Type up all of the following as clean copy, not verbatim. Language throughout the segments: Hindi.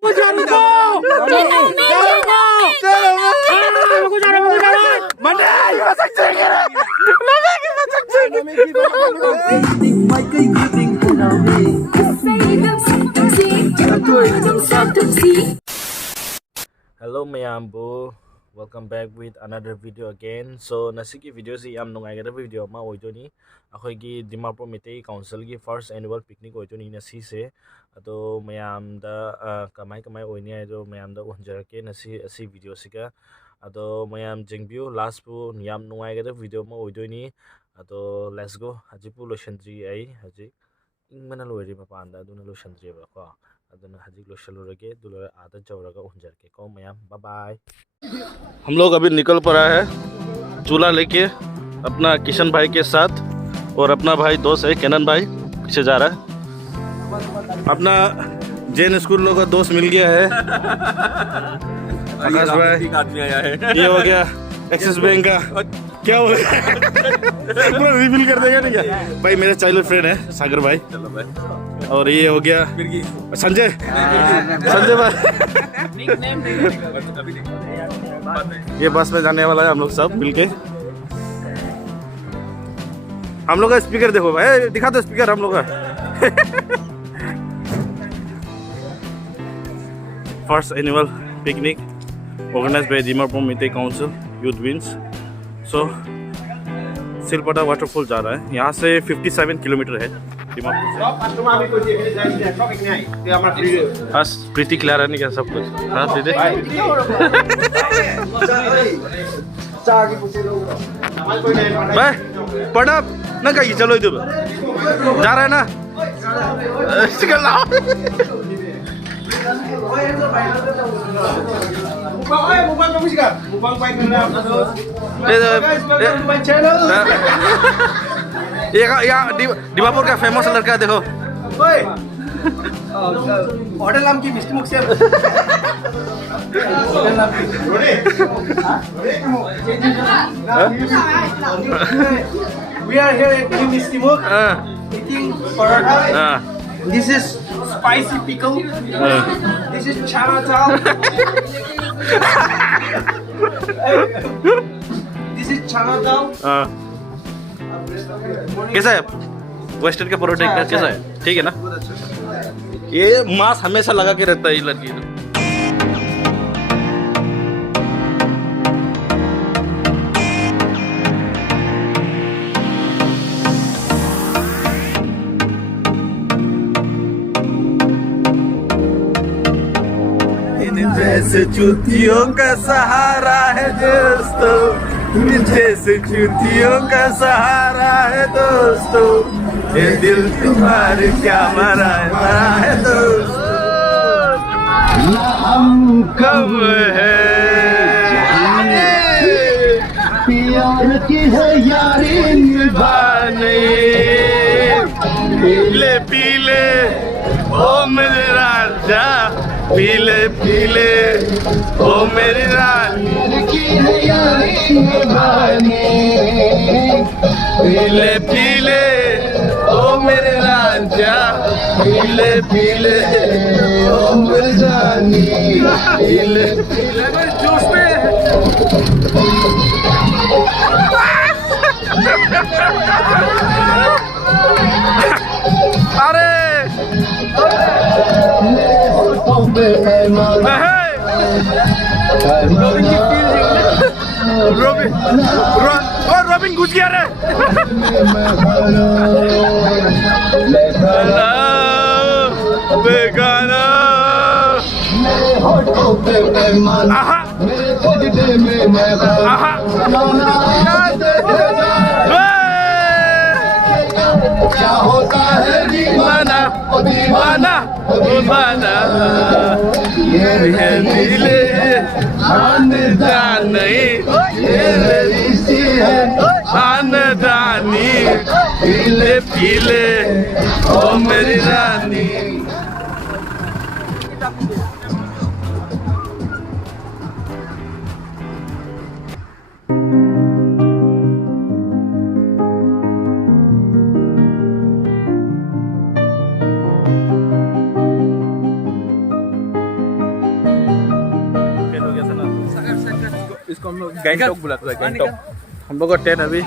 Hello mayambu, welcome back with another video again. So nasiki video si yam nungai video ma oidoni akhoi Dimapur Meitei Council gi first annual picnic oidoni nasi se ado mayam da kamai oini ado mayam da unjarake nasi video sika ado mayam jengbiu last pu yam nungai video ma oidoni ado let's go hajipu loshandri ai haji ingmana loiri mapanda aduna loshandri ba ko aduna हाजी लोशल रगे दुलर आदत जवरगा उंजर के को मयाम बाय बाय। हम लोग अभी निकल पड़ा है चूल्हा लेके अपना किशन भाई के साथ और अपना भाई दोस्त है केनन भाई पीछे जा रहा है। अपना जैन स्कूल लोग का दोस्त मिल गया है आकाश भाई आदमी आया है। ये हो गया एक्सिस बैंक का क्या हो पूरा रिवील कर देगा नहीं क्या भाई मेरा चाइल्डहुड फ्रेंड है सागर भाई। चलो भाई और ये हो गया संजय भाई ये बस में जाने वाला है हम लोग सब मिलके। हम लोग का स्पीकर देखो भाई दिखा दो स्पीकर हम लोग का first annual picnic organized by Dimapur Meitei council youth wings. So Silpata waterfall जा रहा है यहाँ से 57 किलोमीटर है बस प्रीति खिला रहा नहीं क्या सब कुछ हाँ दीदी भाई पढ़ा ना कहीं चलो इधर जा रहा है ना ये दीमापुर का फेमस लड़का देखो ऑर्डर नाम की मिस्टी मुख से we are here at New Misty Muk eating paratha. This is spicy pickle. This is chana dal. This is chana dal. कैसा है वेस्टर्न का परोठा कैसा है ठीक है ना। ये मांस हमेशा लगा के रहता है ये लड़की तो। जैसे चुतियों का सहारा है दोस्तों जैसे चुतियों का सहारा है दोस्तों ये दिल तुम्हारे क्या मरा है दोस्तों हम कब है प्यार की है यारी निभाने पीले पीले ओ मेरे राजा पीले पीले ओ मेरी रानी पीले पीले ओ मेरे राजा पीले पीले ओ मेरी रानी पीले पीले जोश में अरे रॉबिन घुस गया रे बेगाना क्या होता है दीवाना दीवाना दीवाना ये है दिले खानदान नहीं ये रिश्ते है खानदानी पीले पीले ओ मेरी रानी। इसको हम लोग गैंगटॉक बुलाते हैं गैंगटॉक हम लोग का टेंट अभी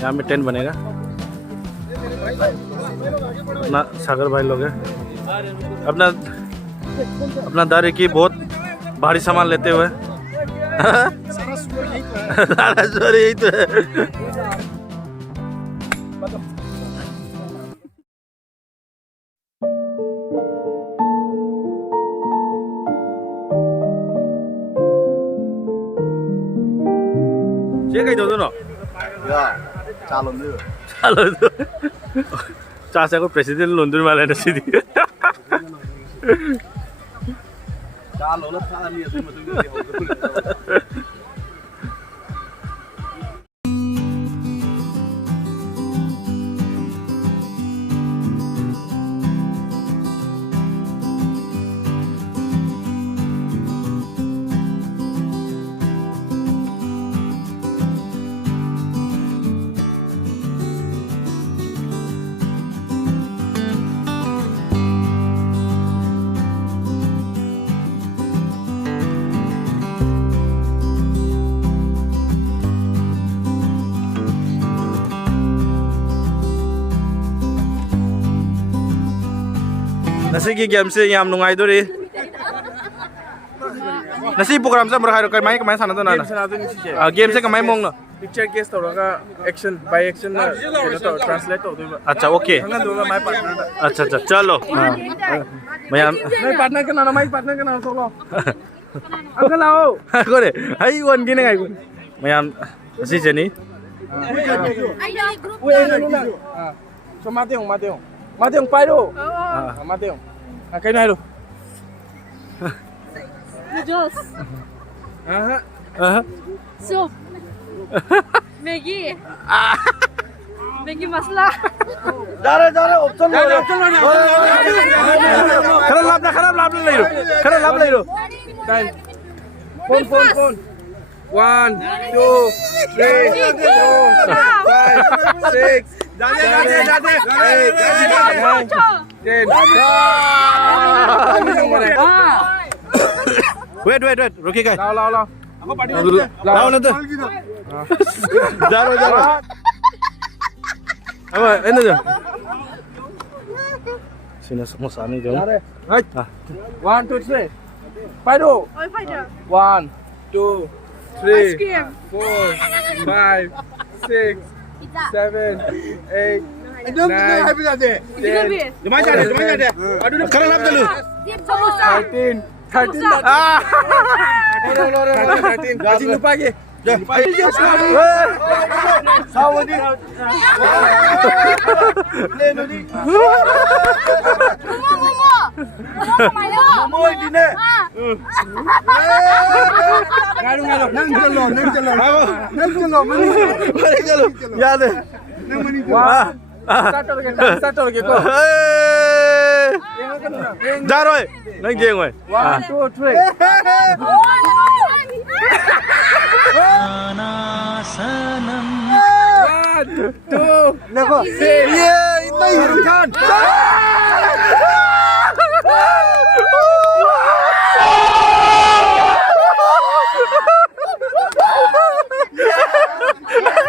यहाँ में टेंट बनेगा अपना सागर भाई लोग है अपना दारे की बहुत भारी सामान लेते हुए सॉरी यही तो है ये कहीं दो ना चालो नहीं चालो चाचा को प्रेसिडेंट लंदन वाले ने सीधी चालो ना चालो नहीं है nasi ki game se yam nungai dori nasi program sa merai kai mai kai sana to na game se kai mong na picture केस तोड़गा एक्शन बाय एक्शन ना तो ट्रांसलेट हो दो अच्छा ओके हंगा दो माय पार्टनर अच्छा अच्छा चलो मैं नहीं पार्टनर का नाम माय पार्टनर का नाम सोलो अंकल आओ करे हाई वन gini ngai मैं nasi jeni so Mateong pai do Mateong kay na do Noodles, soup, Maggi, Maggi masala. जा रहे ऑप्शन लो खराब लाभ ले लो टाइम फोन 1 2 3 4 5 6 wait रुकिए काय लाओ लाओ ना तो जा रहा अब एने जा sini semua sana jom 1 2 3 pai do 1 2 3 4 5 6 7 8 13 lupa lagi Start lagi kau. जा रहे नहीं जेंगे 1 2 3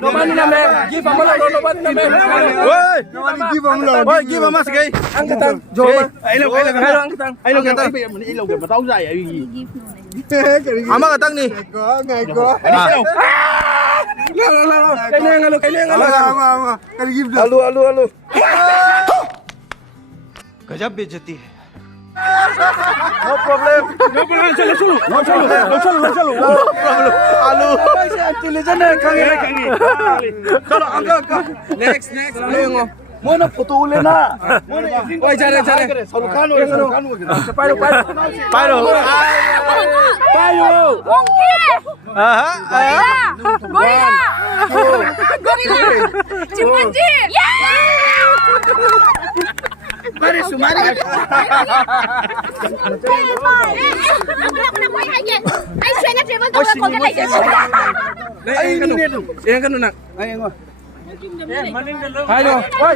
Nobody na men. Give a man. Nobody na men. Oi, give a mas gay. Angkatan. Jom. Ayo angkatan. Ayo mà tao dài vậy gì? Ama katang ni. Ngày có. Cái neng alo. Cái give dah. Alu. गजब बेइज्जती है. No problem. चलो. No problem. Alu. Tulisan na kangi. Chalo angka. Next. Lengo. Mana foto ule na. Oi jare. Salukan. Pairo. Monkey, gorilla, chimpanzee. Mari sumari. Ayan ka nun nak. Ayo, oi.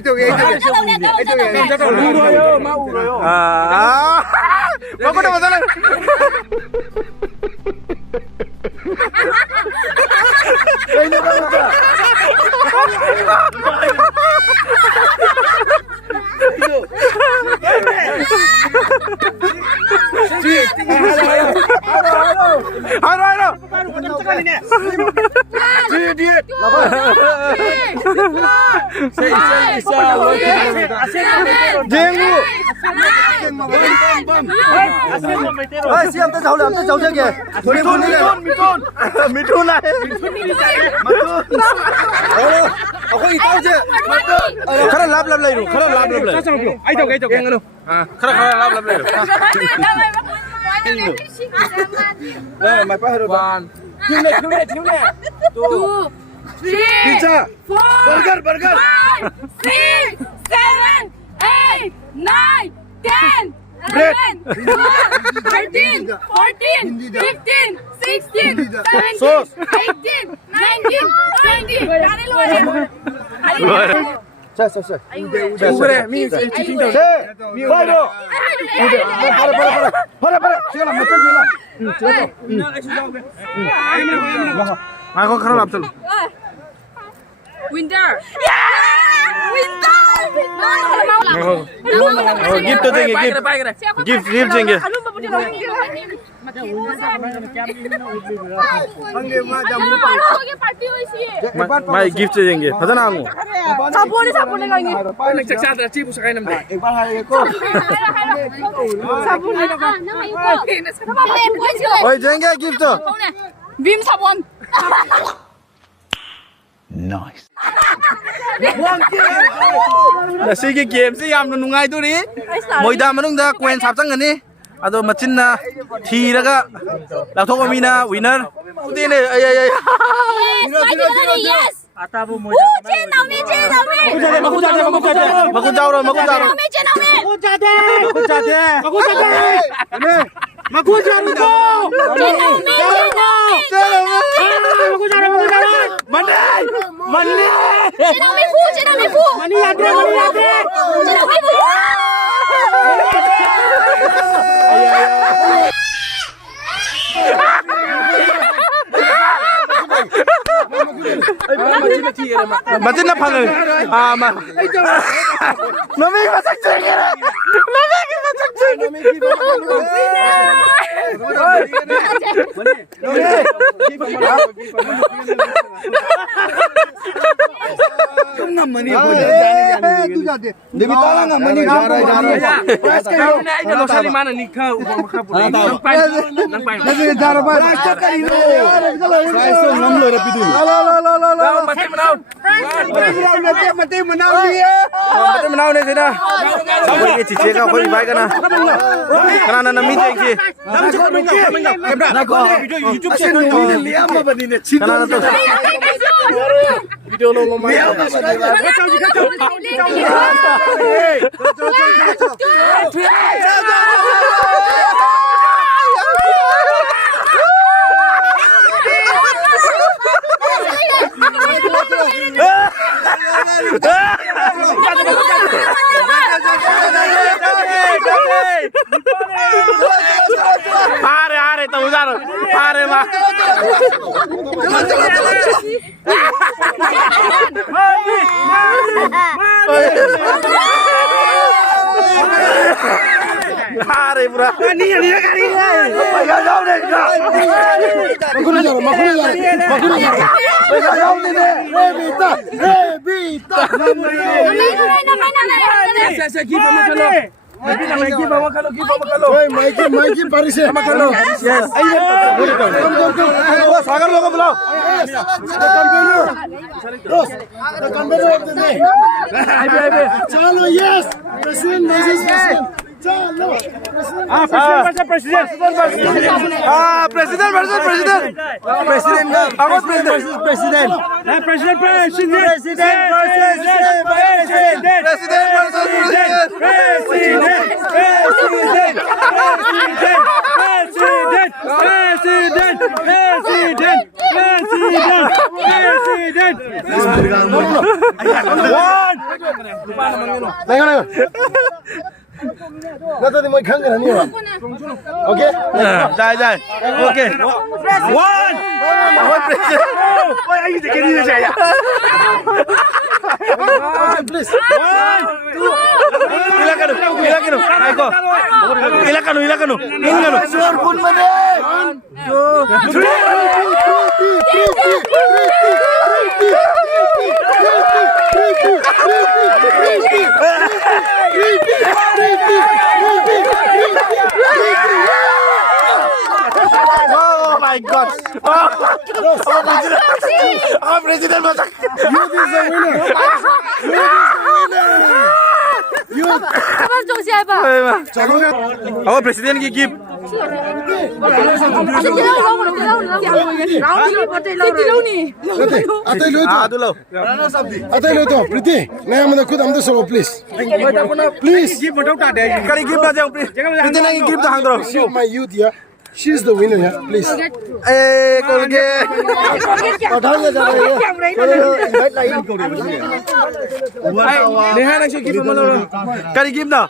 Itu. Mau. Kau dah masalah. Ini apa? Halo. Diet. Jenggu. Siap tak jauh lagi. Mitun lah. Aku tahu je. Kerana lap lagi. Ayo. Yang anu. Kerana lap lagi. Mai harus. One. Two. 3. Pizza. 4. Burger. 5, 6, 7, 8, 9, 10, 11, 12, 13, 14, 15, 16, 17, 18, 19, 20. Saya. Udah. Para. Siapa macam siapa? Aku kerana lap tu. Winter. Gift तो देंगे गिफ्ट देंगे मैं गिफ्ट देंगे पता ना आऊँ साबुन लगाएंगे ओए देंगे gift Vim sabun. Nice. Sige game si yam nungai tu ni moida manung da coin sap sang ni ado machin na thiraga lathok mi na winner uti ne ay Yes. Ata bu moida maku jaw ro machin na phang ma nami masak chengera Mani tu jadi. Dewi tolong nggak mani जा रहा Kalau sali mana nikah uang makah boleh. Nampai. Jadi cara apa? Saya ngam loh tapi dulu. Mati menau. Mati menau dia. mati menau ni sida koi ke chiche ka koi bai kana kana na mi jeng ki YouTube channel lihat apa bani ni? kana na to video lo mo Are tahu jar. Are mah. Are pura. Ni kali. Pegang jauh deh. Makuna jar. Pegang jauh ni deh. Rebita. Saya give sama kalau. Give sama kalau. Maiki Paris है Makalo. Yes. सागर लोगों को बुलाओ चलो यस प्रेसिडेंट चलो Presiden Nata di mo khang kan ni. Okay? Jai. Okay. One. Oi, ai je ke ni je ya. Please. One, two. Ilakan. Aiko. Ilakan. Sure pun mane. 1, 2, Oh my God. Oh, President masak. You is the winner. Kapan jong siapa? Oh, Presiden ki gift. Adu lo. Atay lo to. Priti. Naya mana khud am to solo please. Please. Kari gift na jang Priti na gift hang dro. See my youth here. She is the winner here. Please. Eh, Colgate. Padhanya jara ye. Invite lai. Neha na gift mo lo. Kari gift na.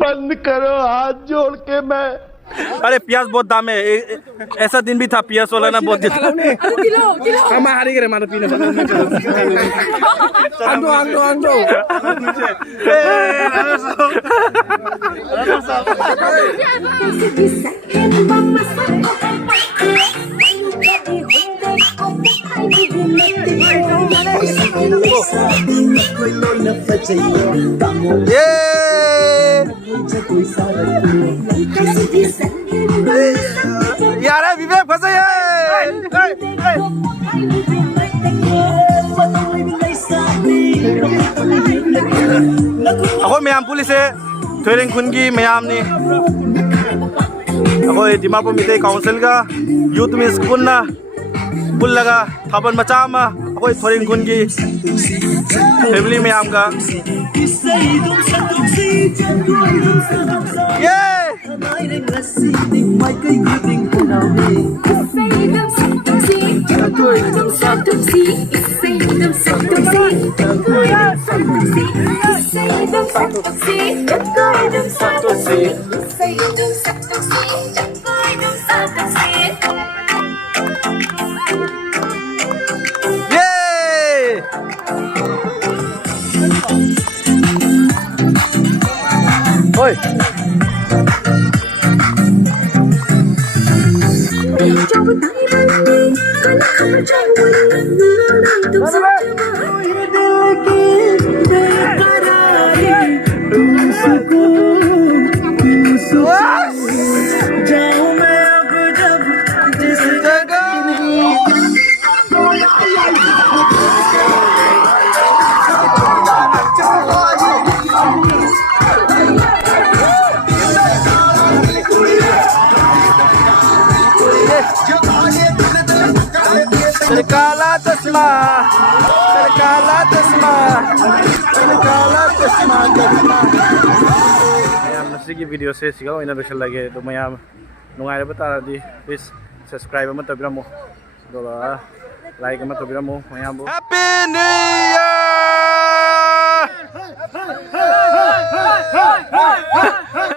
बंद करो हाथ जोड़ के मैं अरे प्याज बहुत दाम है ऐसा दिन भी था प्याज वाला ना बहुत हम हारी करे मानो पीने आंदो यार विवेक फंसे अखोई मैम पुलिस है थोरें खुनगी मैम ने अखोई दिमापुर मिते काउंसिल का यूथ में स्कूल ना पुल लगा थापन मचा मा अखोई थोरें खुनगी फैमिली मैम का ये Oi. Terkala tasma mayam nasigi video se sigaw ina bishal lage to mayam nungai ra bata di please subscribe ma tabiramo do like ma tabiramo mayam happy new year